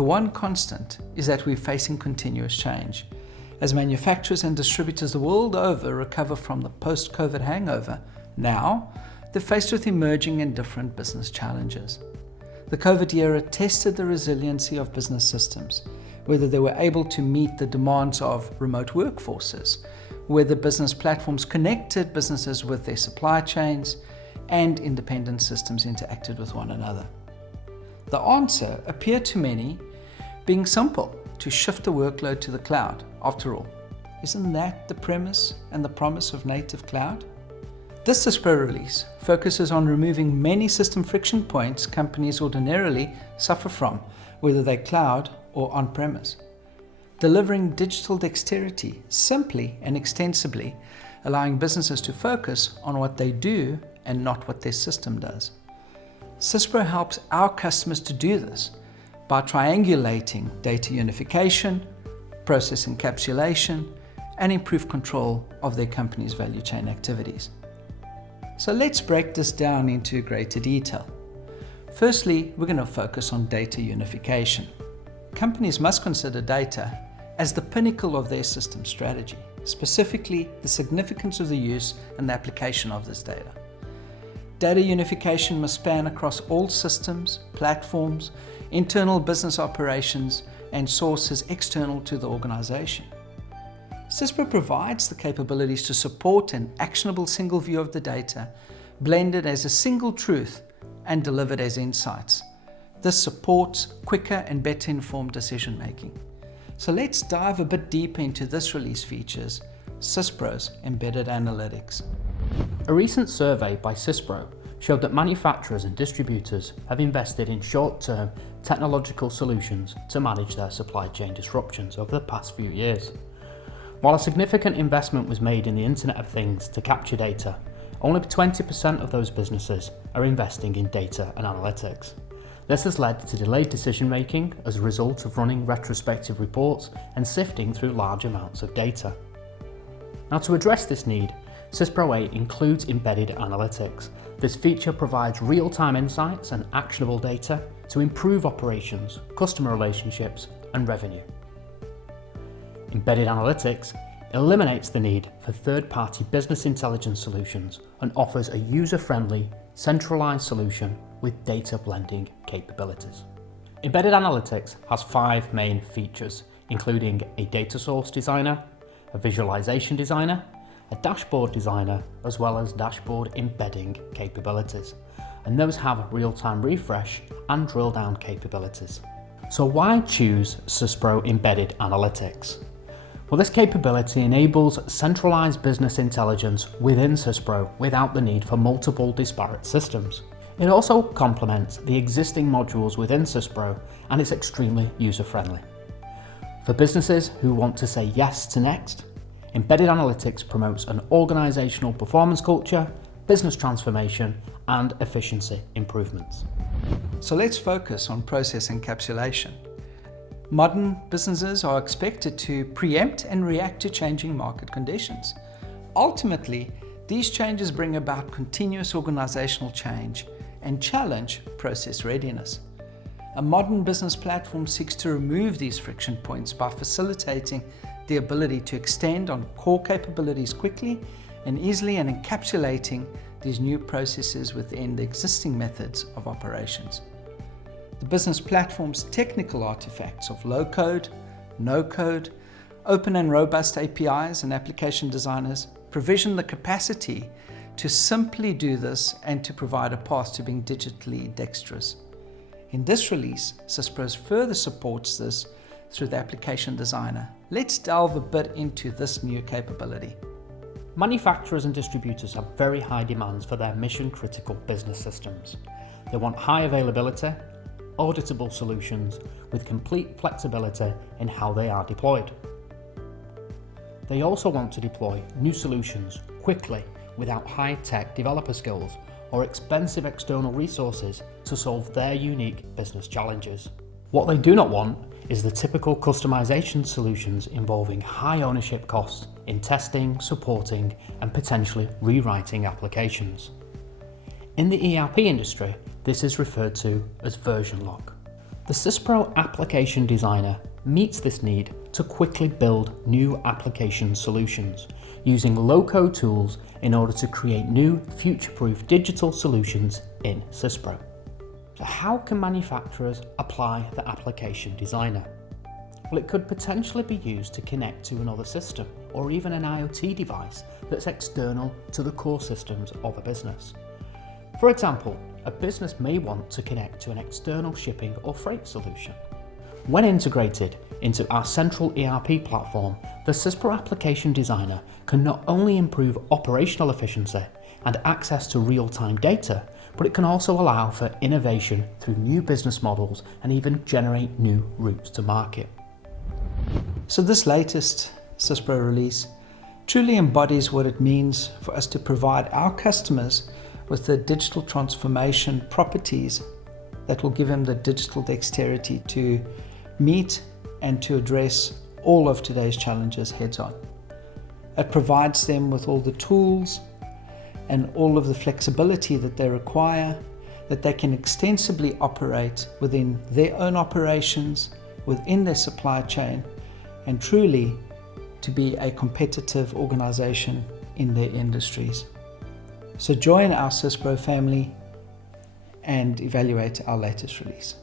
The one constant is that we're facing continuous change. As manufacturers and distributors the world over recover from the post-COVID hangover, now they're faced with emerging and different business challenges. The COVID era tested the resiliency of business systems, whether they were able to meet the demands of remote workforces, whether business platforms connected businesses with their supply chains, and independent systems interacted with one another. The answer appeared to many being simple: to shift the workload to the cloud. After all, isn't that the premise and the promise of native cloud? This Syspro release focuses on removing many system friction points companies ordinarily suffer from, whether they're cloud or on-premise. Delivering digital dexterity simply and extensively, allowing businesses to focus on what they do and not what their system does. Syspro helps our customers to do this by triangulating data unification, process encapsulation, and improved control of their company's value chain activities. So let's break this down into greater detail. Firstly, we're going to focus on data unification. Companies must consider data as the pinnacle of their system strategy, specifically the significance of the use and the application of this data. Data unification must span across all systems, platforms, internal business operations, and sources external to the organization. Syspro provides the capabilities to support an actionable single view of the data, blended as a single truth and delivered as insights. This supports quicker and better informed decision making. So let's dive a bit deeper into this release features, Syspro's embedded analytics. A recent survey by Syspro showed that manufacturers and distributors have invested in short-term technological solutions to manage their supply chain disruptions over the past few years. While a significant investment was made in the Internet of Things to capture data, only 20% of those businesses are investing in data and analytics. This has led to delayed decision-making as a result of running retrospective reports and sifting through large amounts of data. Now, to address this need, Syspro 8 includes embedded analytics. This feature provides real-time insights and actionable data to improve operations, customer relationships, and revenue. Embedded analytics eliminates the need for third-party business intelligence solutions and offers a user-friendly, centralized solution with data blending capabilities. Embedded analytics has 5 main features, including a data source designer, a visualization designer, a dashboard designer, as well as dashboard embedding capabilities. And those have real-time refresh and drill down capabilities. So why choose Syspro Embedded Analytics? Well, this capability enables centralized business intelligence within Syspro without the need for multiple disparate systems. It also complements the existing modules within Syspro and is extremely user-friendly. For businesses who want to say yes to next, Embedded Analytics promotes an organizational performance culture, business transformation, and efficiency improvements. So let's focus on process encapsulation. Modern businesses are expected to preempt and react to changing market conditions. Ultimately, these changes bring about continuous organizational change and challenge process readiness. A modern business platform seeks to remove these friction points by facilitating the ability to extend on core capabilities quickly and easily, and encapsulating these new processes within the existing methods of operations. The business platform's technical artifacts of low code, no code, open and robust APIs and application designers provision the capacity to simply do this and to provide a path to being digitally dexterous. In this release, Syspro further supports this through the application designer. Let's delve a bit into this new capability. Manufacturers and distributors have very high demands for their mission-critical business systems. They want high availability, auditable solutions with complete flexibility in how they are deployed. They also want to deploy new solutions quickly without high-tech developer skills or expensive external resources to solve their unique business challenges. What they do not want is the typical customization solutions involving high ownership costs in testing, supporting, and potentially rewriting applications. In the ERP industry, this is referred to as version lock. The Syspro Application Designer meets this need to quickly build new application solutions, using low-code tools in order to create new future-proof digital solutions in Syspro. So how can manufacturers apply the Application Designer? Well, it could potentially be used to connect to another system or even an IoT device that's external to the core systems of a business. For example, a business may want to connect to an external shipping or freight solution. When integrated into our central ERP platform, the Syspro Application Designer can not only improve operational efficiency and access to real-time data, but it can also allow for innovation through new business models and even generate new routes to market. So this latest Syspro release truly embodies what it means for us to provide our customers with the digital transformation properties that will give them the digital dexterity to meet and to address all of today's challenges heads on. It provides them with all the tools and all of the flexibility that they require, that they can extensively operate within their own operations, within their supply chain, and truly to be a competitive organization in their industries. So join our Syspro family and evaluate our latest release.